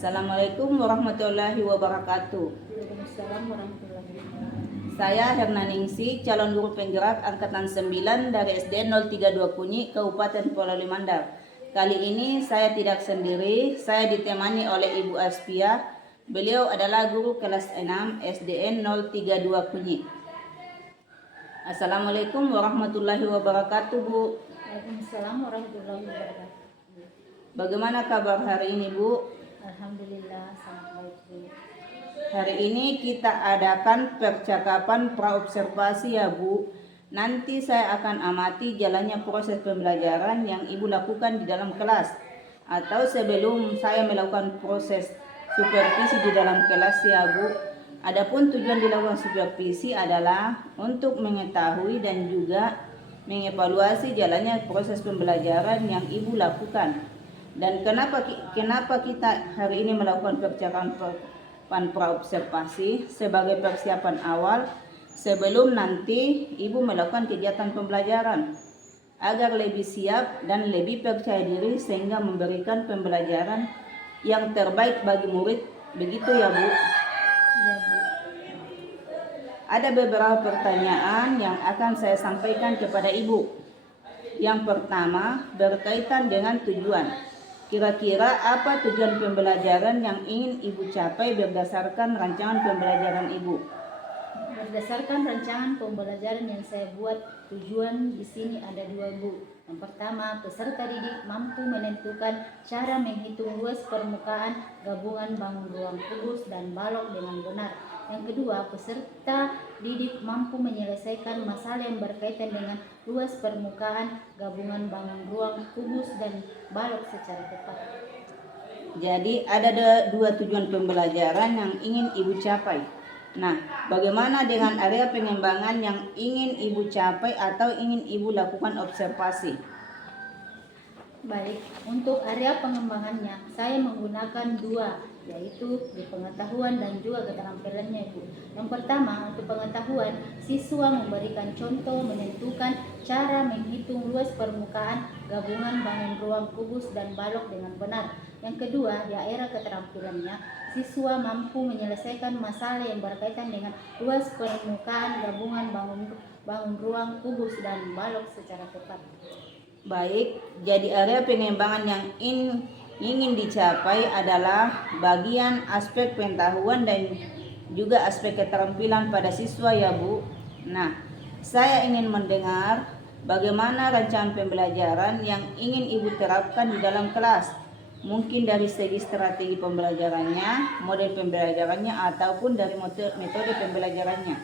Assalamualaikum warahmatullahi wabarakatuh. Waalaikumsalam warahmatullahi wabarakatuh. Saya Herna Ningsi, calon guru penggerak angkatan 9 dari SDN 032 Kunyi, Kabupaten Polewali Mandar. Kali ini saya tidak sendiri, saya ditemani oleh Ibu Aspia. Beliau adalah guru kelas 6 SDN 032 Kunyi. Assalamualaikum warahmatullahi wabarakatuh, Bu. Waalaikumsalam warahmatullahi wabarakatuh. Bagaimana kabar hari ini, Bu? Alhamdulillah sangat baik, Bu. Hari ini kita adakan percakapan praobservasi ya, Bu. Nanti saya akan amati jalannya proses pembelajaran yang Ibu lakukan di dalam kelas, atau sebelum saya melakukan proses supervisi di dalam kelas ya, Bu. Adapun tujuan dilakukan supervisi adalah untuk mengetahui dan juga mengevaluasi jalannya proses pembelajaran yang Ibu lakukan. Dan kenapa kita hari ini melakukan percakapan praobservasi sebagai persiapan awal sebelum nanti Ibu melakukan kegiatan pembelajaran agar lebih siap dan lebih percaya diri sehingga memberikan pembelajaran yang terbaik bagi murid. Begitu ya, Bu? Ya, Bu. Ada beberapa pertanyaan yang akan saya sampaikan kepada Ibu. Yang pertama berkaitan dengan tujuan. Kira-kira apa tujuan pembelajaran yang ingin Ibu capai berdasarkan rancangan pembelajaran Ibu? Berdasarkan rancangan pembelajaran yang saya buat, tujuan di sini ada dua, Bu. Yang pertama, peserta didik mampu menentukan cara menghitung luas permukaan gabungan bangun ruang kubus dan balok dengan benar. Yang kedua, peserta didik mampu menyelesaikan masalah yang berkaitan dengan luas permukaan gabungan bangun ruang kubus dan balok secara tepat. Jadi ada dua tujuan pembelajaran yang ingin Ibu capai. Nah, bagaimana dengan area pengembangan yang ingin Ibu capai atau ingin Ibu lakukan observasi? Baik, untuk area pengembangannya saya menggunakan dua, yaitu di pengetahuan dan juga keterampilannya, Bu. Yang pertama, untuk pengetahuan, siswa memberikan contoh menentukan cara menghitung luas permukaan gabungan bangun ruang kubus dan balok dengan benar. Yang kedua, di area keterampilannya, siswa mampu menyelesaikan masalah yang berkaitan dengan luas permukaan gabungan bangun ruang kubus dan balok secara tepat. Baik, jadi area pengembangan yang ingin dicapai adalah bagian aspek pengetahuan dan juga aspek keterampilan pada siswa ya, Bu. Nah, saya ingin mendengar bagaimana rancangan pembelajaran yang ingin Ibu terapkan di dalam kelas. Mungkin dari segi strategi pembelajarannya, model pembelajarannya, ataupun dari metode pembelajarannya.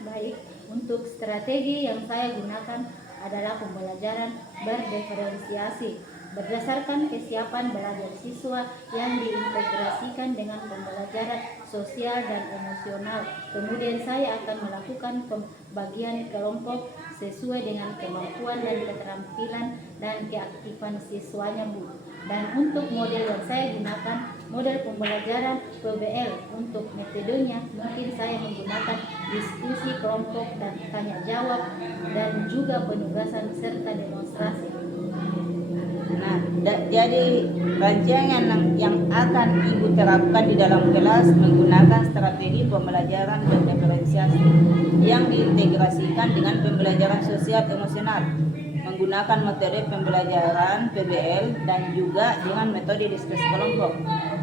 Baik, untuk strategi yang saya gunakan adalah pembelajaran berdiferensiasi berdasarkan kesiapan belajar siswa yang diintegrasikan dengan pembelajaran sosial dan emosional. Kemudian saya akan melakukan pembagian kelompok sesuai dengan kemampuan dan keterampilan dan keaktifan siswanya, Bu. Dan untuk model yang saya gunakan, model pembelajaran PBL. Untuk metodenya mungkin saya menggunakan diskusi kelompok dan tanya jawab dan juga penugasan serta demonstrasi. Nah, jadi rancangan yang akan Ibu terapkan di dalam kelas menggunakan strategi pembelajaran berdiferensiasi yang diintegrasikan dengan pembelajaran sosial emosional, menggunakan metode pembelajaran PBL dan juga dengan metode diskusi kelompok.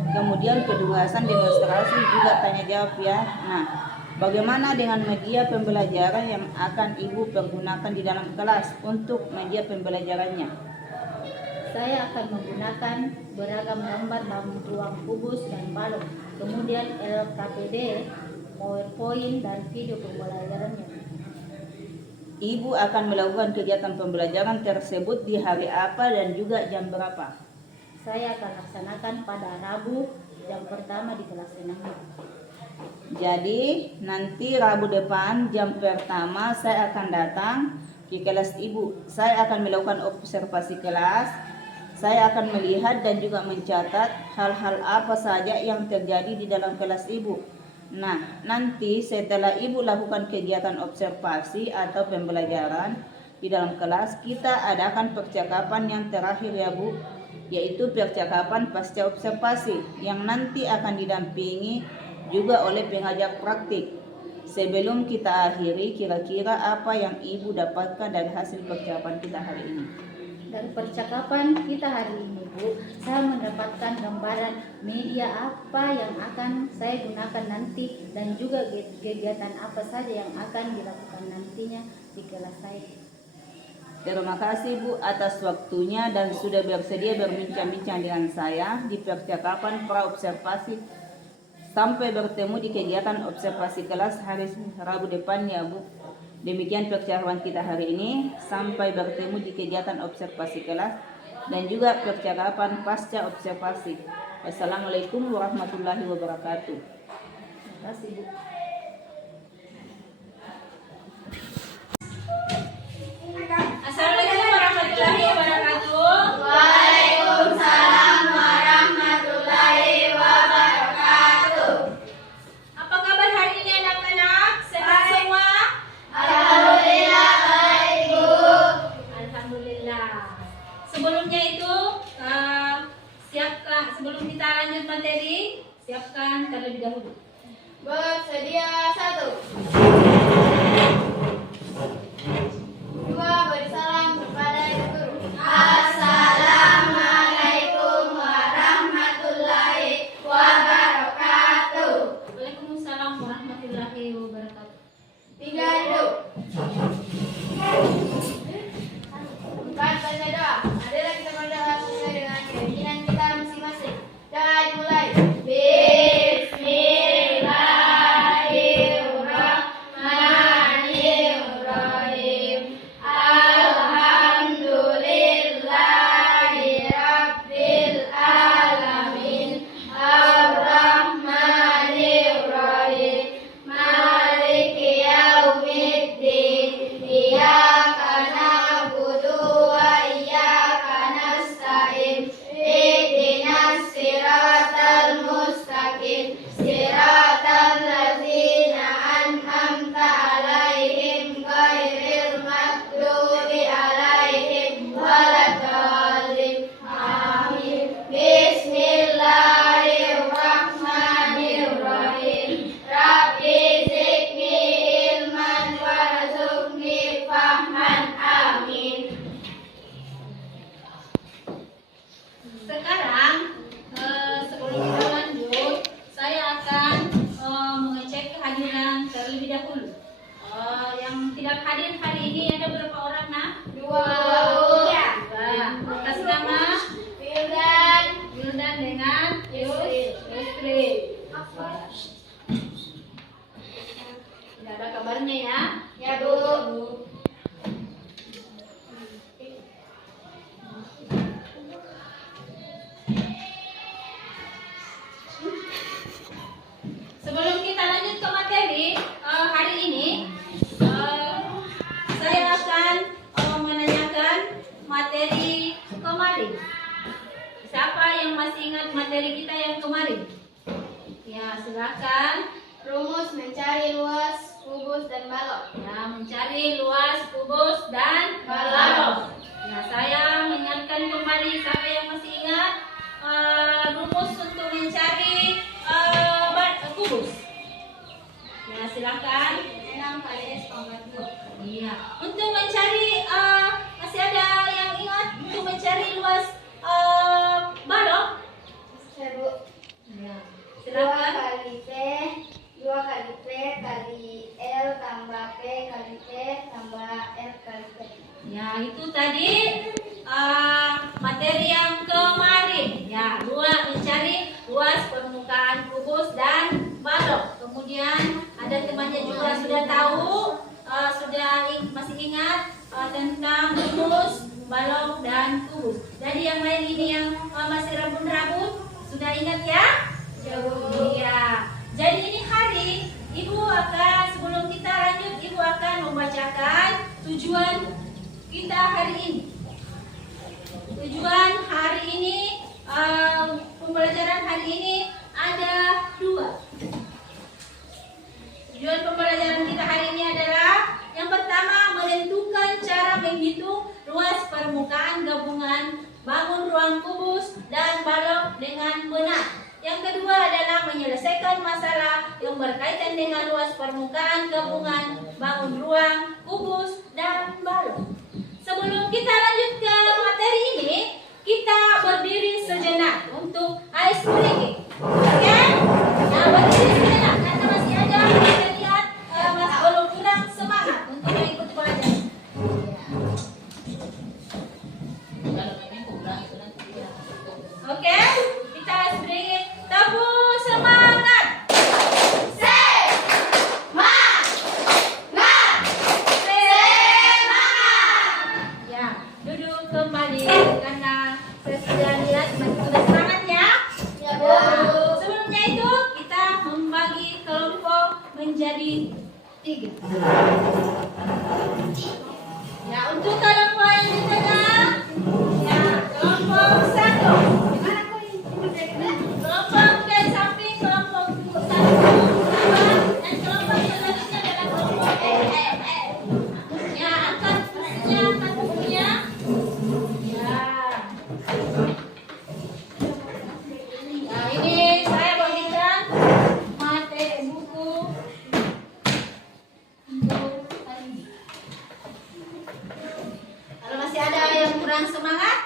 Kemudian penugasan demonstrasi juga tanya jawab ya. Nah, bagaimana dengan media pembelajaran yang akan Ibu pergunakan di dalam kelas untuk media pembelajarannya? Saya akan menggunakan beragam gambar bangun ruang kubus dan balok, kemudian LKPD, PowerPoint, dan video pembelajarannya. Ibu akan melakukan kegiatan pembelajaran tersebut di hari apa dan juga jam berapa? Saya akan laksanakan pada Rabu jam pertama di kelas 6. Jadi nanti Rabu depan jam pertama saya akan datang ke kelas Ibu. Saya akan melakukan observasi kelas. Saya akan melihat dan juga mencatat hal-hal apa saja yang terjadi di dalam kelas Ibu. Nah, nanti setelah Ibu lakukan kegiatan observasi atau pembelajaran di dalam kelas, kita adakan percakapan yang terakhir ya, Bu. yaitu percakapan pasca observasi yang nanti akan didampingi juga oleh pengajar praktik. Sebelum kita akhiri, kira-kira apa yang Ibu dapatkan dari hasil percakapan kita hari ini? Dari percakapan kita hari ini, Bu, saya mendapatkan gambaran media apa yang akan saya gunakan nanti dan juga kegiatan apa saja yang akan dilakukan nantinya di kelas saya. Terima kasih Bu atas waktunya dan sudah bersedia berbincang-bincang dengan saya di percakapan praobservasi. Sampai bertemu di kegiatan observasi kelas hari Rabu depan ya Bu. Demikian percakapan kita hari ini. Sampai bertemu di kegiatan observasi kelas dan juga percakapan pasca observasi. Wassalamualaikum warahmatullahi wabarakatuh. Terima kasih, Bu. Assalamualaikum warahmatullahi wabarakatuh. Waalaikumsalam warahmatullahi wabarakatuh. Apa kabar hari ini anak-anak? Sehat semua? Alhamdulillah baik, Bu. Alhamdulillah. Sebelumnya itu siapkan sebelum kita lanjut materi, siapkan terlebih dahulu. Bersedia 1. 2. Beri salam kepada ibu guru. Assalamualaikum warahmatullahi wabarakatuh. Waalaikumsalam warahmatullahi wabarakatuh. 3. Duduk. 4. Baca doa. Marilah kita berdoa sesuai dengan keyakinan kita masing-masing. Dan dimulai. Bismillahirrahmanirrahim. Alhamdulillahi rabbil alamin. Ar-Rahmanir-Rahim. Maliki yaumiddin. Iyyaka na'budu wa iyyaka nasta'in. Ihdinas siratal mustaqim. Siratal ladzina an'amta 'alaihim ghairil maghdubi 'alaihim waladdallin. Amin. Bismillahirrahmanirrahim. Rabbi zidni ilman warzuqni fahman. Amin. Sekarang sebelum kita lanjut, saya akan mengecek kehadiran terlebih dahulu. Yang tidak hadir hari ini ada berapa orang, Nak? 2. Dua. Atas nama Wildan. Wildan dengan Yusri. Yusri. Tidak ada kabarnya ya? Ya, Bu. Sebelum kita lanjut ke materi hari ini, saya akan menanyakan materi kemarin. Siapa yang masih ingat materi kita yang kemarin? Ya, silakan. Rumus mencari luas, kubus, dan balok. Ya, mencari luas, kubus, dan Balok. Nah, saya mengingatkan kembali siapa yang masih ingat rumus untuk mencari kubus. Ya, silakan. 6 kali S pangkat 2. Iya. Untuk mencari masih ada yang ingat untuk mencari luas balok? Saya, Bu. Ya. 2 Silakan. kali P. 2 kali P kali L tambah P kali T tambah L kali P. Ya, itu tadi materi yang kemarin. Ya, mencari luas permukaan kubus dan balok. Kemudian ada temannya juga sudah tahu, masih ingat tentang rumus, balok dan kubus. Jadi yang lain ini yang masih rabun-rabun sudah ingat ya? Iya. Jadi ini hari Ibu akan, sebelum kita lanjut, Ibu akan membacakan tujuan kita hari ini. Tujuan hari ini, pembelajaran hari ini ada 2. Tujuan pembelajaran kita hari ini adalah yang pertama, menentukan cara menghitung luas permukaan gabungan bangun ruang kubus dan balok dengan benar. Yang kedua adalah menyelesaikan masalah yang berkaitan dengan luas permukaan gabungan, bangun ruang, kubus, dan balok. Sebelum kita lanjut ke materi ini, kita berdiri sejenak untuk ice breaking. Oke? Nah, berdiri sejenak karena masih ada kita lihat belum kurang semangat untuk mengikuti pelajaran. Oke? Kita ice breaking. Tepuk semangat. Ya, duduk kembali karena saya sudah lihat masih sudah semangat ya. Sebelumnya itu kita membagi kelompok menjadi 3. Ya, untuk kelompok yang di tengah, ya, kelompok 1. Kelompok dari samping, kelompok 1, 2, dan kelompok selanjutnya adalah kelompok E. Ya, angkat bukunya, angkat bukunya. Ya. Nah, ini saya bagikan materi buku untuk hari ini. Kalau masih ada yang kurang semangat,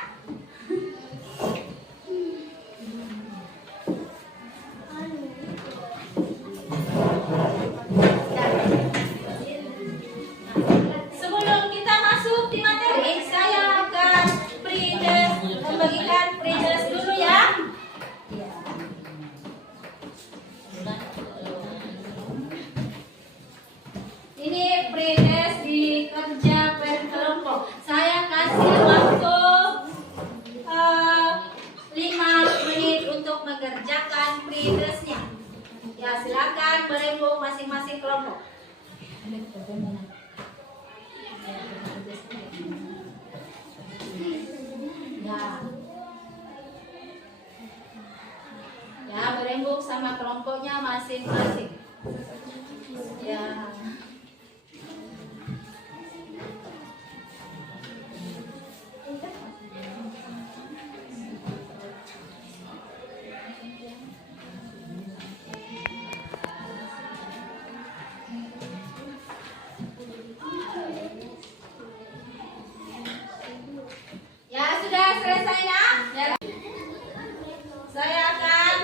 sebelum kita masuk di materi, saya akan membagikan pre-test dulu ya. Ini pre-test di kerja per kelompok. Saya kasih waktu 5 menit untuk mengerjakan pre-testnya. Ya, silakan berembuk masing-masing kelompok. Ya, berembuk sama kelompoknya masing-masing. Ya. Ya, sudah selesai ya? Saya akan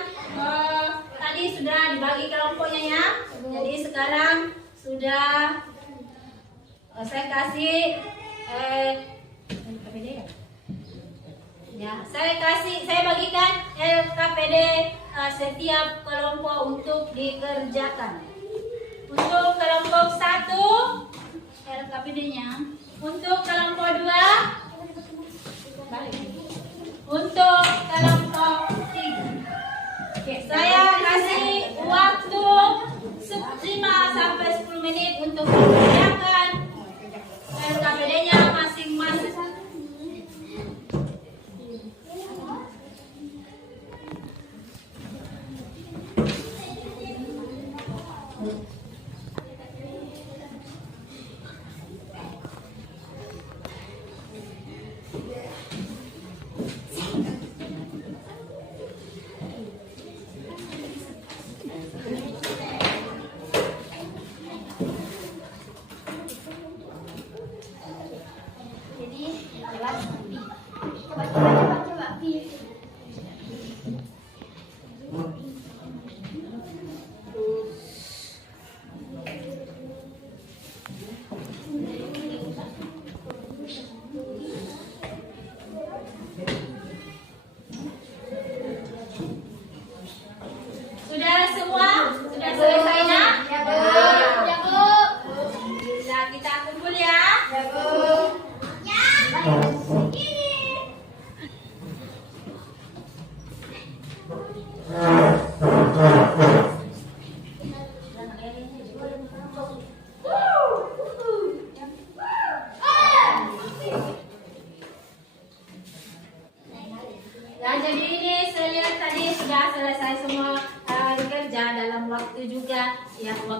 tadi sudah dibagi kelompoknya ya. Jadi sekarang sudah saya kasih saya bagikan LKPD setiap kelompok untuk dikerjakan. Untuk kelompok 1 LKPD-nya. Untuk kelompok 2, untuk kelompok 3. Oke, saya kasih waktu 5 sampai 10 menit untuk mengerjakan LKPD-nya masing-masing.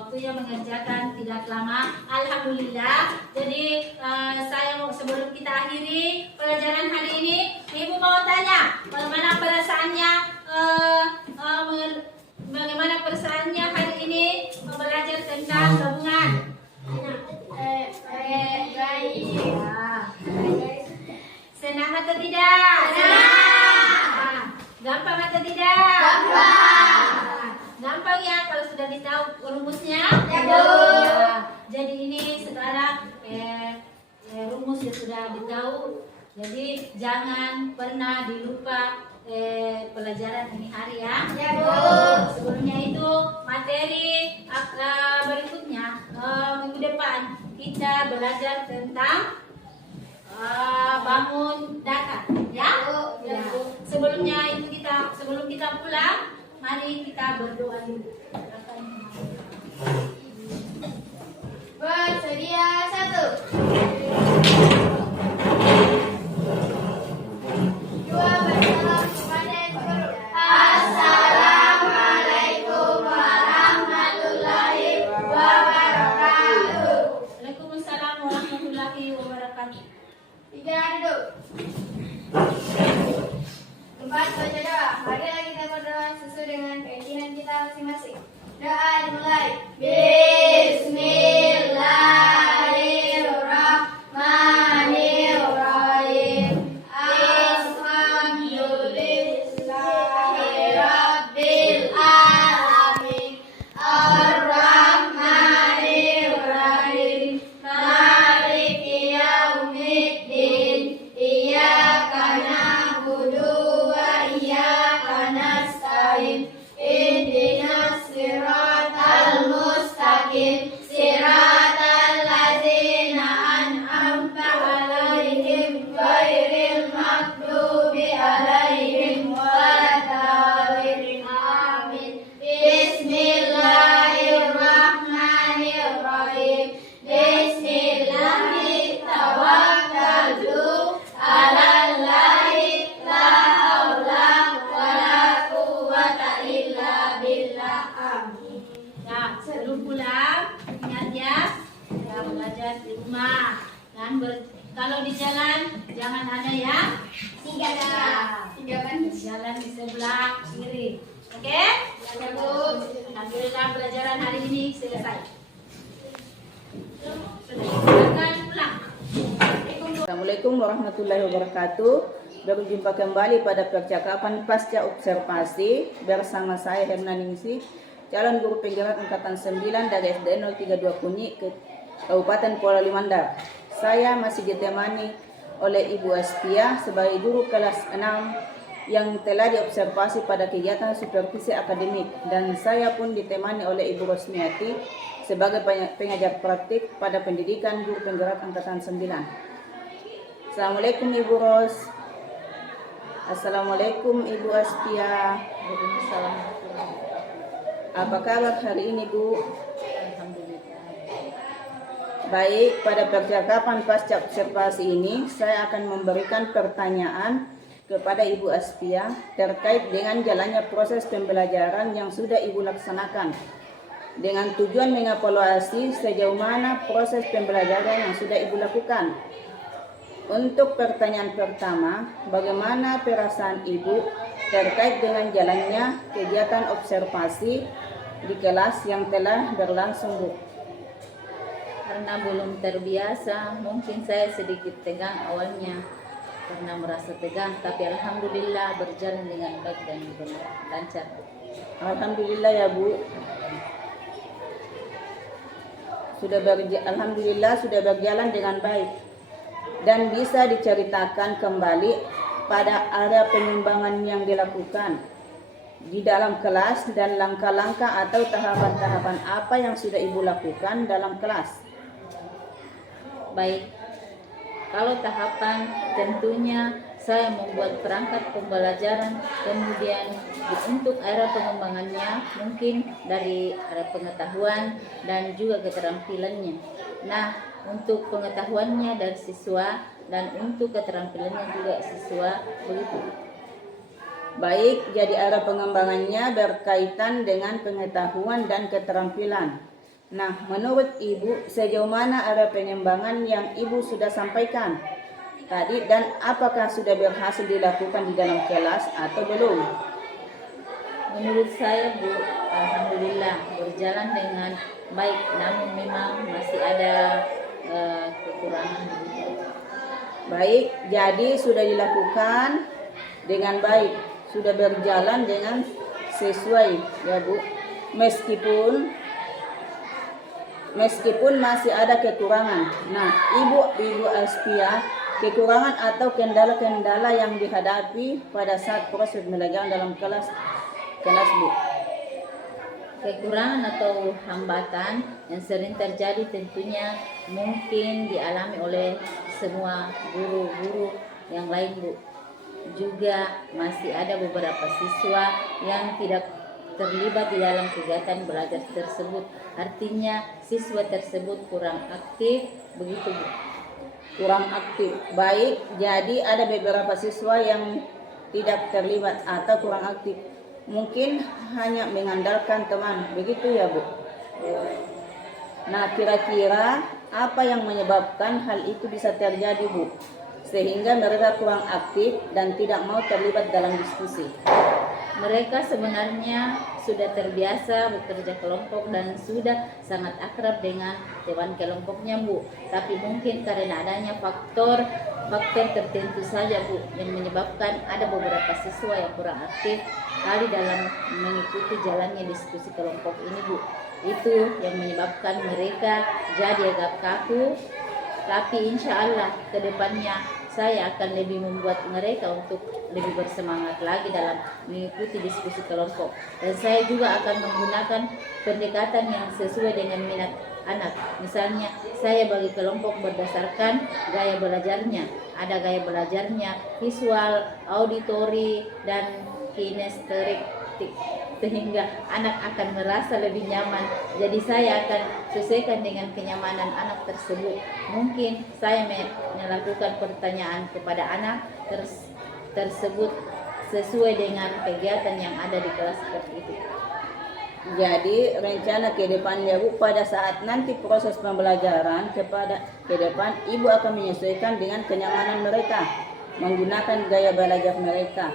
waktunya mengerjakan tidak lama. Alhamdulillah. Jadi saya mau sebelum kita akhiri pelajaran hari ini, Ibu mau tanya, bagaimana perasaannya? Bagaimana perasaannya hari ini belajar tentang gabungan? Baik. Senang atau tidak? Senang. Gampang atau tidak? Gampang. Gampang ya kalau sudah ditahu rumusnya? Ya, Bu. Jadi ini sekarang rumusnya sudah ditahu. Jadi jangan pernah dilupa pelajaran ini hari ya. Ya, Bu. Sebelumnya itu materi berikutnya minggu depan kita belajar tentang bangun datar ya. Ya. Sebelumnya itu sebelum kita pulang, mari kita berdoa dulu. Bersedia 1. 2. Bersalam kepada guru. Assalamualaikum warahmatullahi wabarakatuh. Waalaikumsalam warahmatullahi wabarakatuh. 3. Duduk. 4. Baca doa. Marilah kita berdoa sesuai dengan keyakinan kita masing-masing. Doa dimulai. Bismillahirrahmanirrahim. Alhamdulillahirabbil alamin. Ar-Rahmanir-Rahim. Maliki yaumiddin. Iyyaka na'budu wa iyyaka nasta'in. Ihdinas siratal mustaqim. Siratal ladzina an'amta 'alaihim ghairil maghdubi 'alaihim waladdallin. Amin. Bismillahirrahmanirrahim. Bismillahi tawakkaltu 'alallahi la haula wala quwwata illa billah. Amin. Nah, sebelum pulang, ingat ya, kita belajar di rumah. Dan kalau di jalan, jangan ada ya. 3 kan? Jalan di sebelah kiri. Oke? Ya, Bu. Alhamdulillah pelajaran hari ini selesai. Silakan pulang. Assalamualaikum warahmatullahi wabarakatuh. Berjumpa kembali pada percakapan pasca observasi bersama saya Herna Ningsih, calon guru penggerak angkatan 9 dari SD 032 Kunyi ke Kabupaten Polali Mandar. Saya masih ditemani oleh Ibu Astia sebagai guru kelas 6 yang telah diobservasi pada kegiatan supervisi akademik, dan saya pun ditemani oleh Ibu Rosmiati sebagai pengajar praktik pada pendidikan guru penggerak angkatan 9. Assalamualaikum Ibu Ros. Assalamualaikum Ibu Astia. Waalaikumsalam. Apa kabar hari ini Bu? Alhamdulillah. Baik, pada percakapan pasca observasi ini saya akan memberikan pertanyaan kepada Ibu Astia terkait dengan jalannya proses pembelajaran yang sudah Ibu laksanakan, dengan tujuan mengevaluasi sejauh mana proses pembelajaran yang sudah Ibu lakukan. Untuk pertanyaan pertama, bagaimana perasaan Ibu terkait dengan jalannya kegiatan observasi di kelas yang telah berlangsung, Bu? Karena belum terbiasa, mungkin saya sedikit tegang awalnya, karena merasa tegang, tapi alhamdulillah berjalan dengan baik dan benar, lancar. Alhamdulillah ya Bu. Alhamdulillah sudah berjalan dengan baik. Dan bisa diceritakan kembali pada area pengembangan yang dilakukan di dalam kelas dan langkah-langkah atau tahapan-tahapan apa yang sudah Ibu lakukan dalam kelas. Baik, kalau tahapan tentunya saya membuat perangkat pembelajaran, kemudian untuk area pengembangannya mungkin dari area pengetahuan dan juga keterampilannya. Nah, untuk pengetahuannya dari siswa dan untuk keterampilannya juga siswa, begitu. Baik, jadi area pengembangannya berkaitan dengan pengetahuan dan keterampilan. Nah, menurut Ibu, sejauh mana area pengembangan yang Ibu sudah sampaikan? tadi, dan apakah sudah berhasil dilakukan di dalam kelas atau belum? Menurut saya Bu, alhamdulillah berjalan dengan baik, namun memang masih ada kekurangan. Baik, jadi sudah dilakukan dengan baik, sudah berjalan dengan sesuai ya Bu. Meskipun masih ada kekurangan. Nah, Ibu Aspia, kekurangan atau kendala-kendala yang dihadapi pada saat proses pembelajaran dalam kelas Bu. Kekurangan atau hambatan yang sering terjadi tentunya mungkin dialami oleh semua guru-guru yang lain Bu. Juga masih ada beberapa siswa yang tidak terlibat di dalam kegiatan belajar tersebut. Artinya siswa tersebut kurang aktif, begitu Bu. Kurang aktif. Baik, jadi ada beberapa siswa yang tidak terlibat atau kurang aktif. Mungkin hanya mengandalkan teman, begitu ya Bu. Nah, kira-kira apa yang menyebabkan hal itu bisa terjadi Bu, sehingga mereka kurang aktif dan tidak mau terlibat dalam diskusi? Mereka sebenarnya sudah terbiasa bekerja kelompok dan sudah sangat akrab dengan teman kelompoknya Bu. Tapi mungkin karena adanya faktor tertentu saja Bu yang menyebabkan ada beberapa siswa yang kurang aktif kali dalam mengikuti jalannya diskusi kelompok ini Bu. Itu yang menyebabkan mereka jadi agak kaku. Tapi insya Allah ke depannya saya akan lebih membuat mereka untuk lebih bersemangat lagi dalam mengikuti diskusi kelompok. Dan saya juga akan menggunakan pendekatan yang sesuai dengan minat anak. Misalnya saya bagi kelompok berdasarkan gaya belajarnya. Ada gaya belajarnya visual, auditori, dan kinestetik, sehingga anak akan merasa lebih nyaman. Jadi saya akan sesuaikan dengan kenyamanan anak tersebut. Mungkin saya melakukan pertanyaan kepada anak tersebut sesuai dengan kegiatan yang ada di kelas seperti itu. Jadi rencana ke depannya Bu, pada saat nanti proses pembelajaran ke depan, Ibu akan menyesuaikan dengan kenyamanan mereka, menggunakan gaya belajar mereka.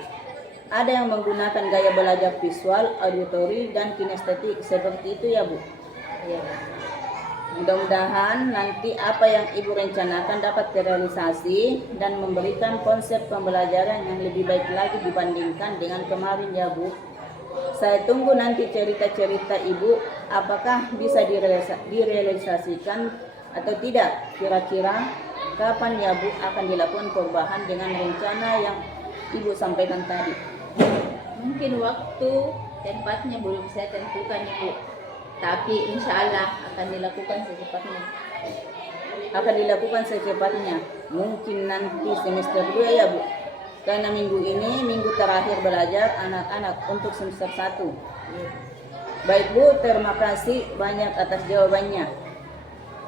Ada yang menggunakan gaya belajar visual, auditori, dan kinestetik, seperti itu ya Bu. Ya. Mudah-mudahan nanti apa yang Ibu rencanakan dapat terrealisasi dan memberikan konsep pembelajaran yang lebih baik lagi dibandingkan dengan kemarin ya Bu. Saya tunggu nanti cerita-cerita Ibu, apakah bisa direalisasikan atau tidak. Kira-kira kapan ya Bu akan dilakukan perubahan dengan rencana yang Ibu sampaikan tadi? Mungkin waktu tempatnya belum saya tentukan Ibu, tapi insya Allah akan dilakukan secepatnya. Akan dilakukan secepatnya, mungkin nanti semester 2 ya Bu, karena minggu ini minggu terakhir belajar anak-anak untuk semester 1. Baik Bu, terima kasih banyak atas jawabannya.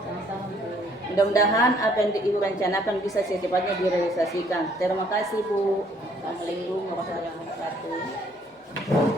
Sama-sama Bu. Mudah-mudahan apa yang Ibu rencanakan bisa secepatnya direalisasikan. Terima kasih Bu. Assalamualaikum warahmatullahi wabarakatuh.